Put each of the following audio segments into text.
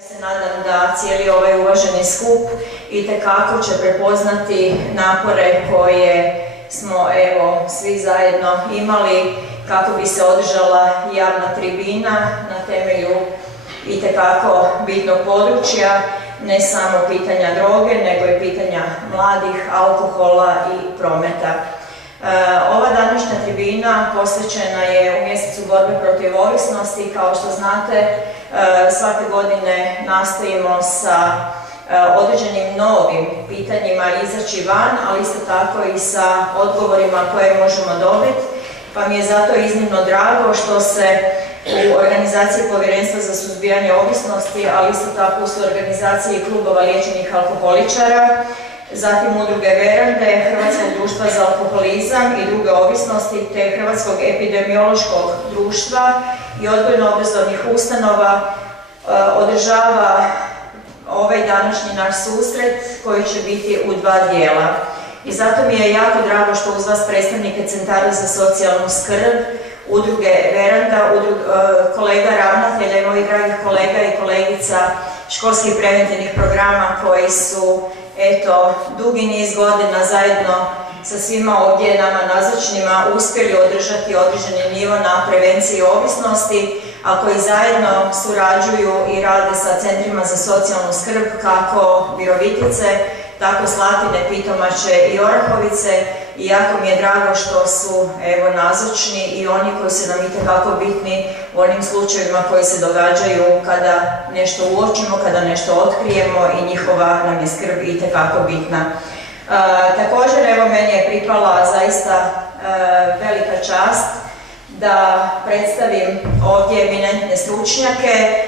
Se nadam da cijeli ovaj uvaženi skup itekako će prepoznati napore koje smo svi zajedno imali kako bi se održala javna tribina na temelju itekako bitnog područja, ne samo pitanja droge, nego i pitanja mladih, alkohola i prometa. Ova današnja tribina posvećena je u mjesecu borbe protiv ovisnosti. Kao što znate, svake godine nastojimo sa određenim novim pitanjima izaći van, ali isto tako i sa odgovorima koje možemo dobiti, pa mi je zato iznimno drago što se u organizaciji Povjerenstva za suzbijanje ovisnosti, ali isto tako u organizaciji klubova liječenih alkoholičara, zatim udruge Verande, Hrvatskog društva za alkoholizam i druge ovisnosti, te Hrvatskog epidemiološkog društva i odgojno-obrazovnih ustanova održava ovaj današnji naš susret koji će biti u dva dijela. I zato mi je jako drago što uz vas predstavnike Centara za socijalnu skrb, udruge Veranda, kolega ravnatelja i mojih dragih kolega i kolegica školskih preventivnih programa koji su dugi niz godina zajedno sa svima ovdje nama nazočnima uspjeli održati određeni nivo na prevenciji ovisnosti, a koji zajedno surađuju i rade sa centrima za socijalnu skrb kako Virovitice, tako Slatine, Pitomače i Orahovice. I jako mi je drago što su nazočni i oni koji su nam itekako bitni u onim slučajevima koji se događaju kada nešto uočimo, kada nešto otkrijemo i njihova nam je skrb itekako bitna. Također, meni je pripala zaista velika čast da predstavim ovdje eminentne stručnjake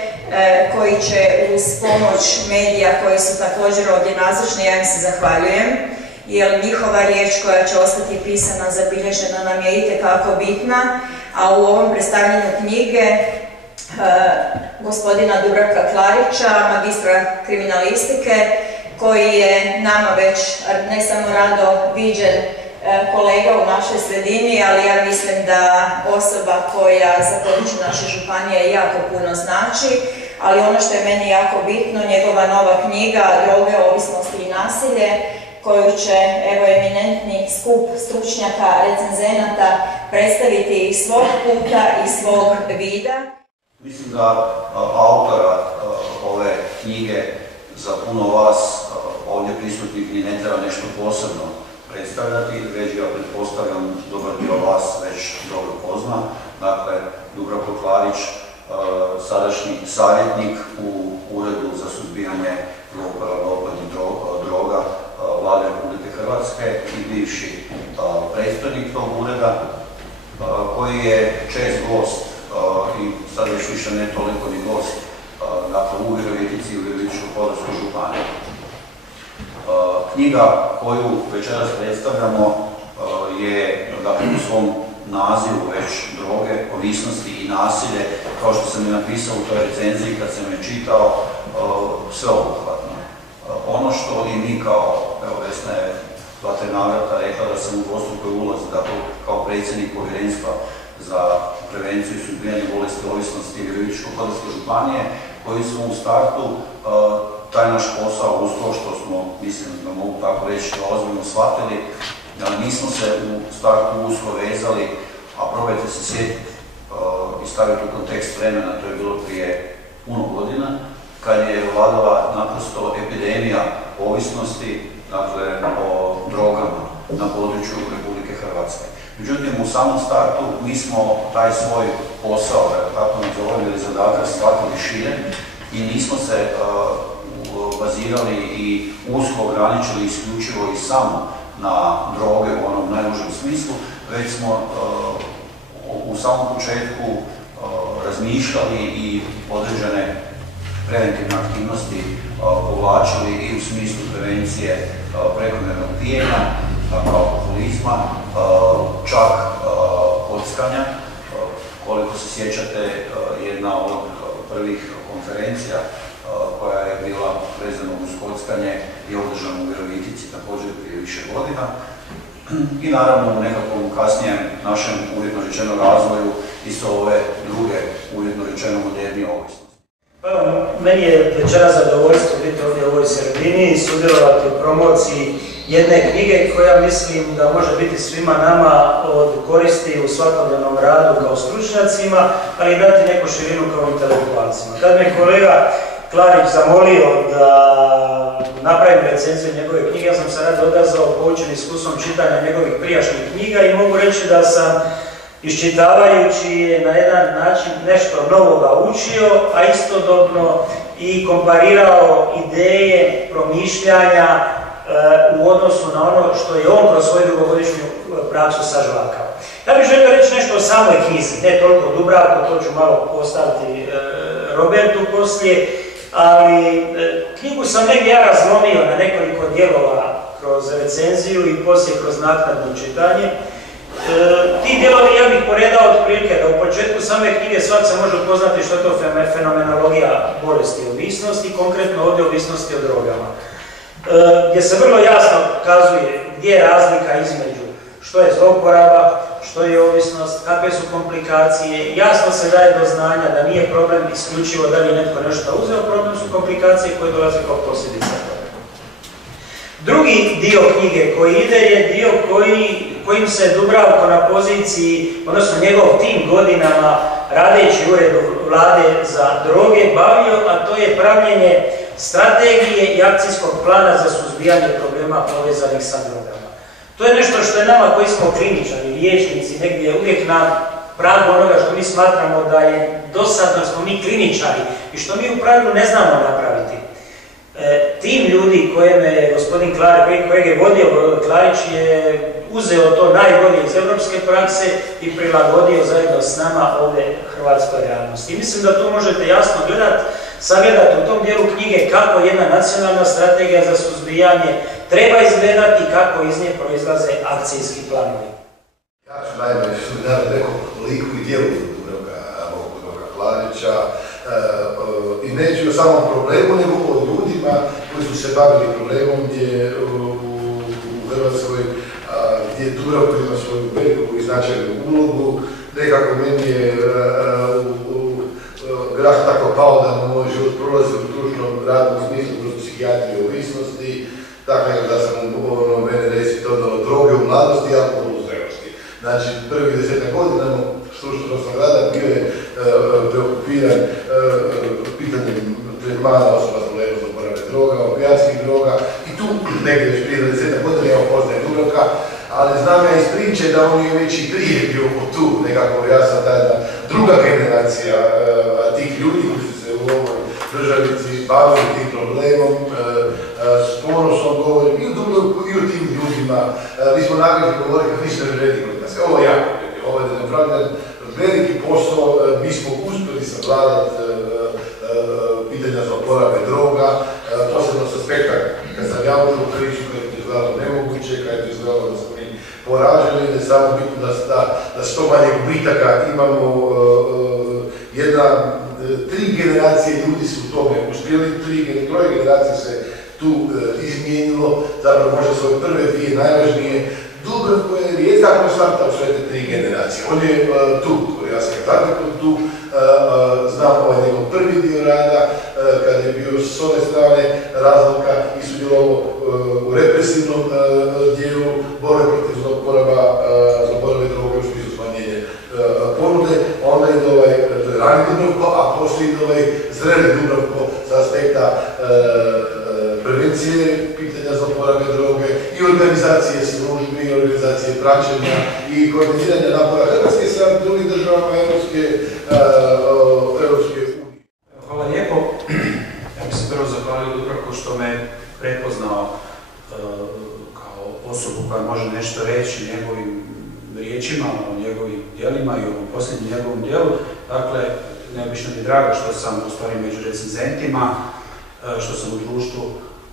koji će uz pomoć medija koji su također ovdje nazočni, ja im se zahvaljujem, jer njihova riječ koja će ostati pisana, zabilježena nam je itekako bitna, a u ovom predstavljanju knjige gospodina Dubravka Klarića, magistra kriminalistike, koji je nama već ne samo rado viđen kolega u našoj sredini, ali ja mislim da osoba koja za područje naše županije jako puno znači, ali ono što je meni jako bitno, njegova nova knjiga Droge, ovisnosti i nasilje, koju će eminentni skup stručnjaka, recenzenata predstaviti iz svog puta i svog vida. Mislim da autora ove knjige za puno vas ovdje prisutnih i ne treba nešto posebno predstavljati, već ga pretpostavljam dobar dio vas već dobro pozna. Dakle, Dubravko Klarić, sadašnji savjetnik u Uredu za suzbijanje zlouporabe opojnih droga Vlade Republike Hrvatske i bivši predstojnik tog ureda, koji je čest gost i sad još više ne toliko ni gost, dakle u Virovitici i u Virovitičko-podravskoj županiji. Knjiga koju večeras predstavljamo je u svom nazivu već Droge, ovisnosti i nasilje, kao što sam i napisao u toj recenziji kad sam je čitao, sveobuhvatno. Ono što i mi Vesna je 2-3 navrata rekla da sam u dvostrukoj ulozi, dakle kao predsjednik Povjerenstva za prevenciju i suzbijanje bolesti ovisnosti Virovitičko-podravske županije, koji smo u startu taj naš posao uz to što smo, mislim da mogu tako reći, ozbiljno shvatili, nismo se u startu usko vezali, a probajte se sjetiti i staviti u kontekst vremena, to je bilo prije puno godina, kad je vladala naprosto epidemija ovisnosti, dakle o drogama na području Republike Hrvatske. Međutim, u samom startu mi smo taj svoj posao, tako nazovem, ili zadatak shvatili šire i nismo se bazirali i usko ograničili isključivo i samo na droge u onom najužem smislu, već smo u samom početku razmišljali i određene preventivne aktivnosti povlačili i u smislu prevencije prekomjernog pijenja, alkoholizma, čak kockanja. Koliko se sjećate, jedna od prvih konferencija koja je bila vezana uz kockanje je održana u Virovitici također prije više godina. I naravno u nekakvom kasnijem našem uvjetno rečeno razvoju isto ove druge uvjetno rečeno modernije ovisnosti. meni je večera zadovoljstvo biti ovdje u ovoj sredini i sudjelovati u promociji jedne knjige koja mislim da može biti svima nama od koristi u svakodnevnom radu kao stručnjacima, ali i dati neku širinu kao intelektualcima. Kad me kolega Klarić zamolio da napravim recenziju njegove knjige, ja sam se rado odazvao poučen iskustvom čitanja njegovih prijašnjih knjiga i mogu reći da sam iščitavajući na jedan način nešto novoga učio, a istodobno i komparirao ideje, promišljanja u odnosu na ono što je on kroz svoju dugogodišnju praksu sažvakao. Ja bih želio reći nešto o samoj knjizi, ne toliko Dubravko, to ću malo postaviti Robertu poslije, ali knjigu sam negdje ja razlomio na nekoliko dijelova kroz recenziju i poslije kroz naknadno čitanje. Ti dijelovi ja bih poredao otprilike da u početku same knjige svak se može upoznati što je to fenomenologija bolesti i ovisnosti, konkretno ovdje ovisnosti o drogama. Gdje se vrlo jasno kazuje gdje je razlika između što je zlouporaba, što je ovisnost, kakve su komplikacije, jasno se daje do znanja da nije problem isključivo da li je netko nešto uzeo, problem su komplikacije koje dolaze kao posljedica toga. Drugi dio knjige koji ide je dio kojim se Dubravko na poziciji, odnosno njegov tim godinama radeći u uredu vlade za droge bavio, a to je pravljenje strategije i akcijskog plana za suzbijanje problema povezanih sa drogama. To je nešto što je nama koji smo kliničari, liječnici, negdje uvijek na pragu onoga što mi smatramo da je dosadno, smo mi kliničari i što mi u pravilu ne znamo napraviti. Tim ljudi kojeg je vodio Klarić je uzeo to najbolje iz europske prakse i prilagodio zajedno s nama ovdje hrvatskoj realnosti. I mislim da to možete jasno sagledati u tom dijelu knjige kako jedna nacionalna strategija za suzbijanje treba izgledati i kako iz nje proizlaze akcijski planovi. Ja ću najbolje sumirati nekom liku i dijelu Dubravka Klarića i neću o samom problemu, nego o ljudima koji su se bavili problemom gdje u Hrvatskoj gdje Dubravko ima svoju veliku i značajnu ulogu. Nekako meni je grah tako pao da moj život prolazi u društvenom radnom smislu kroz psihijatriju ovisnosti, dakle da sam mene reci to da droge u mladosti i alkohol u zrelosti. Znači, prvih 10 godina stručnog rada bio je preokupiran pitanjem tretmana osoba s problemom zlouporabe droga, opijatskih droga i tu negdje već prije 10 godina ja poznajem Dubravka, ali znam ja iz priče da on je već i prije bio tu nekako, ja sam tada druga generacija tih ljudi koji su se u ovoj državici bavili tim problemom, s ponosom govorim i u Dubravku i u tim ljudima. Mi smo navikli govoriti kako ništa ne vredi kod nas. Ovo je jako vredi, ovo je napravljen veliki posao, mi smo uspjeli savladati pitanja zlouporabe droga, posebno s aspekta kad sam ja ušao u priču, kad je to izgledalo nemoguće, kad je to izgledalo da smo mi poraženi, da je samo bitno da što manje gubitaka imamo. Tri generacije ljudi su u tome uspjeli, troje generacije se tu izmijenilo, zapravo možda su ove prve dvije najvažnije. Dubravko je rijetka konstanta u sve te tri generacije. On je tu, ja sam kratko tu, znam ovaj njegov prvi dio rada, kad je bio s ove strane razloka i sudjelovao u represivnom dijelu borbe protiv zlouporabe droge u smislu smanjenja ponude, onda ide ovaj rani Dubravko, a poslije ide ovaj zreli Dubravko sa aspekta prevencije pitanja zlouporabe droge i organizacije službi, i organizacije praćenja i koordiniranja napora Hrvatske sa drugim državama Europske unije. Hvala lijepo. Ja bih se prvo zahvalio Dubravku što me prepoznao kao osobu koja može nešto reći njegovim riječima, o njegovim djelima i o posljednjem njegovom djelu. Dakle, neobično mi je drago što sam u stvari među recenzentima, što sam u društvu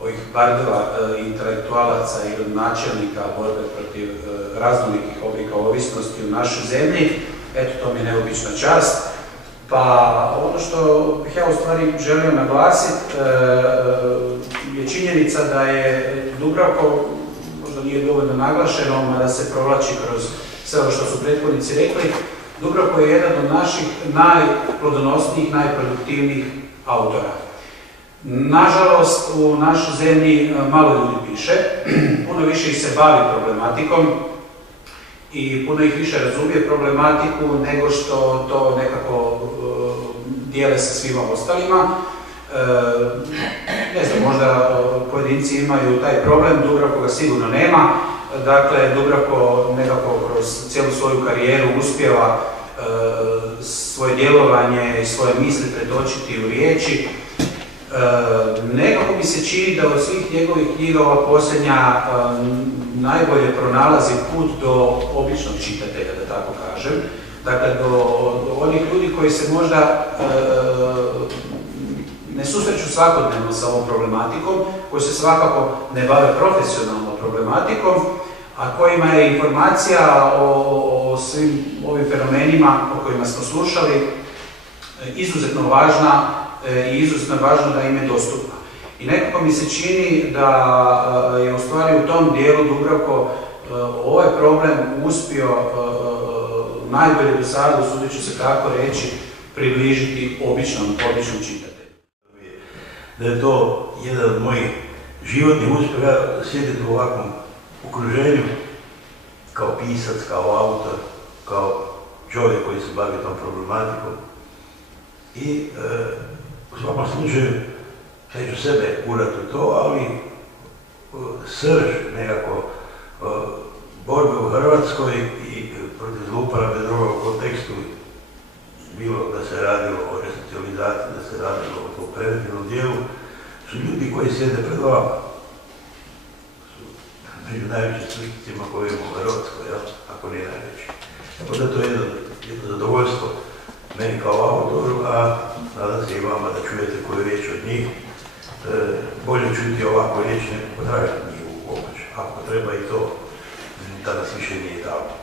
ovih bardova, intelektualaca i načelnika borbe protiv raznolikih oblika ovisnosti u našoj zemlji. Eto, to mi je neobična čast. Pa ono što bih ja u stvari želio naglasiti je činjenica da je Dubravko, možda nije dovoljno naglašeno, mada se provlači kroz sve ovo što su prethodnici rekli, Dubravko je jedan od naših najplodonosnijih, najproduktivnijih autora. Nažalost, u našoj zemlji malo ljudi piše, puno više ih se bavi problematikom i puno ih više razumije problematiku nego što to nekako dijele sa svima ostalima. Ne znam, možda pojedinci imaju taj problem, Dubravko ga sigurno nema. Dakle, Dubravko nekako kroz cijelu svoju karijeru uspijeva svoje djelovanje i svoje misli pretočiti u riječi. Nekako mi se čini da od svih njegovih knjiga ova posljednja najbolje pronalazi put do običnog čitatelja, da tako kažem. Dakle, do onih ljudi koji se možda ne susreću svakodnevno sa ovom problematikom, koji se svakako ne bave profesionalno problematikom, a kojima je informacija o svim ovim fenomenima o kojima smo slušali izuzetno važna i izuzetno važno da im je dostupna. I nekako mi se čini da je u stvari u tom dijelu Dubravko ovaj problem uspio najbolje do sada, usudit ću se tako reći, približiti običnom čitatelju. Da je to jedan od mojih životnih uspjeha sjediti u ovakvom okruženju kao pisac, kao autor, kao čovjek koji se bavi tom problematikom. I u svakom slučaju neću sebe urati u to, ali srž nekako borbe u Hrvatskoj i protiv zlouporabe droga u kontekstu, bilo da se radilo o resocijalizaciji, da se radilo o tom preventivnom dijelu, su ljudi koji sjede pred vama. Su među najvećim slikicima koji imamo u Hrvatskoj, ako nije najveći. Tako da to je jedno zadovoljstvo meni kao autoru, a nadam se i vama da čujete koju riječ od njih. Bolje čuti ovako riječ nego potražiti njihovu pomoć. Ako treba i to, danas više nije tako.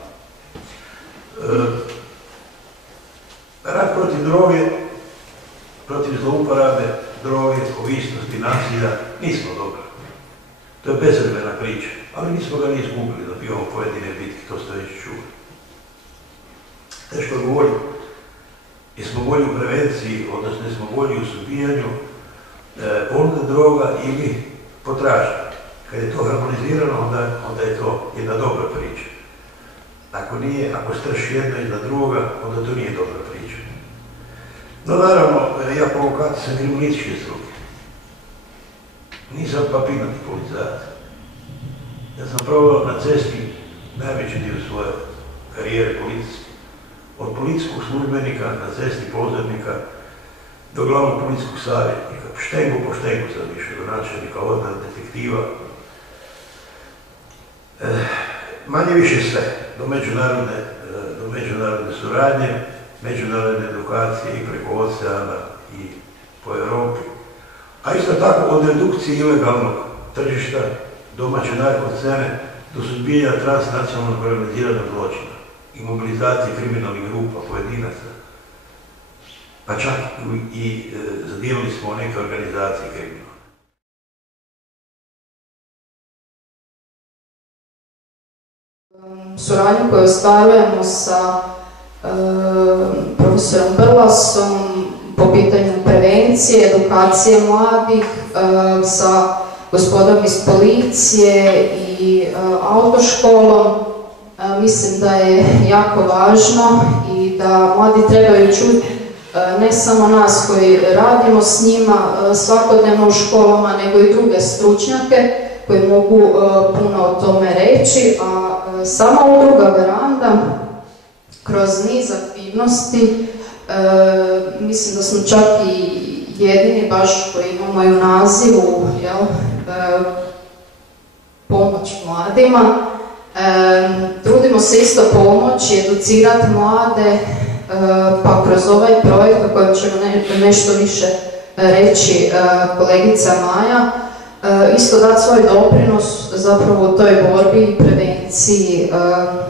Rat protiv droge, protiv zlouporabe droge, ovisnosti, nasilja, nismo dobri. To je bezvredna priča, ali nismo ga ni izgubili da pijemo pojedine bitke, to ste već čuli. Teško govoriti. Jesmo bolji u prevenciji, odnosno jesmo bolji u suzbijanju ponude droga ili potražnje. Kad je to harmonizirano, onda je to jedna dobra priča. Ako nije, ako strši jedno iznad druga, onda to nije dobra priča. No naravno, ja provokator sam kriminalističke struke. Nisam papirnati policajac. Ja sam proveo na cesti najveći dio svoje karijere policijske. Od policijskog službenika na cesti pozornika do glavnog policijskog savjetnika. Štengu po štengu sam išao, do načelnika, odna, detektiva. Manje više sve, do međunarodne suradnje, međunarodne edukacije i preko oceana i po Europi. A isto tako od redukcije ilegalnog tržišta, domaće narkoscene, do suzbijanja transnacionalnog organiziranog zločina i mobilizacije kriminalnih grupa, pojedinaca. Pa čak i zadijevali smo neke organizacije kriminalne. Suradnju koju ostvarujemo sa profesorom Brlasom po pitanju prevencije, edukacije mladih, sa gospodom iz policije i autoškolom. Mislim da je jako važno i da mladi trebaju čuti ne samo nas koji radimo s njima svakodnevno u školama, nego i druge stručnjake koji mogu puno o tome reći, a sama udruga Veranda kroz niz aktivnosti, mislim da smo čak i jedini baš koji imamo i u nazivu pomoć mladima. Trudimo se isto pomoći, educirati mlade, pa kroz ovaj projekt o kojem ćemo nešto više reći kolegica Maja, isto dati svoj doprinos zapravo u toj borbi i prevenciji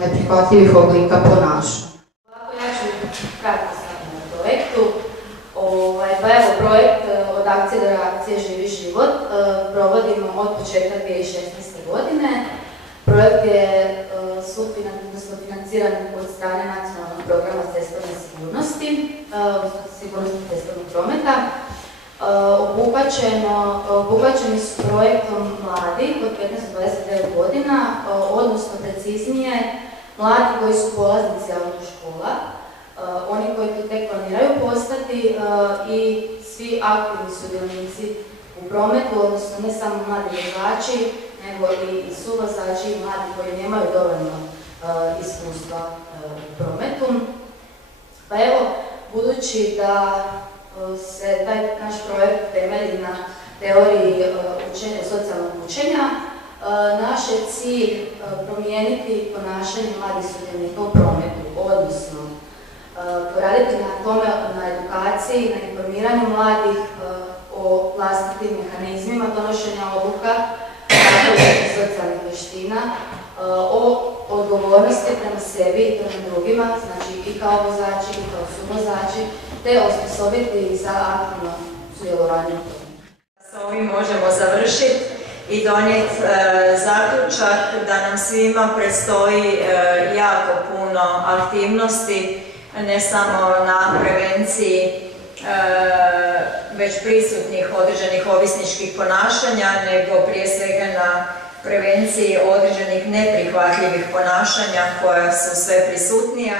neprihvatljivih oblika ponašanja. Ja ću kratko stati na projektu. Pa evo, projekt od akcije do reakcije Živi život provodimo od početka 2016. godine. Projekt je sufinanciran od strane Nacionalnog programa cestovne sigurnosti, sigurnosti cestovnog prometa. Obuhvaćeni su projektom mladi od 15-29 godina, odnosno preciznije mladi koji su polaznici autoškola, oni koji to tek planiraju postati i svi aktivni sudionici u prometu, odnosno ne samo mladi vozači, nego i suvozači i mladi koji nemaju dovoljno iskustva u prometu. Pa evo, budući da se taj naš projekt temelji na teoriji socijalnog učenja, naš je cilj promijeniti ponašanje mladih sudionika u prometu, odnosno poraditi na tome, na edukaciji, na informiranju mladih o vlastitim mehanizmima donošenja odluka, socijalnih vještina, o odgovornosti prema sebi i prema drugima, znači i kao vozači i kao suvozači, te osposobiti ih za aktivno sudjelovanje u tome. S ovim možemo završiti i donijeti zaključak da nam svima predstoji jako puno aktivnosti, ne samo na prevenciji već prisutnih određenih ovisničkih ponašanja, nego prije svega na prevenciji određenih neprihvatljivih ponašanja koja su sve prisutnija.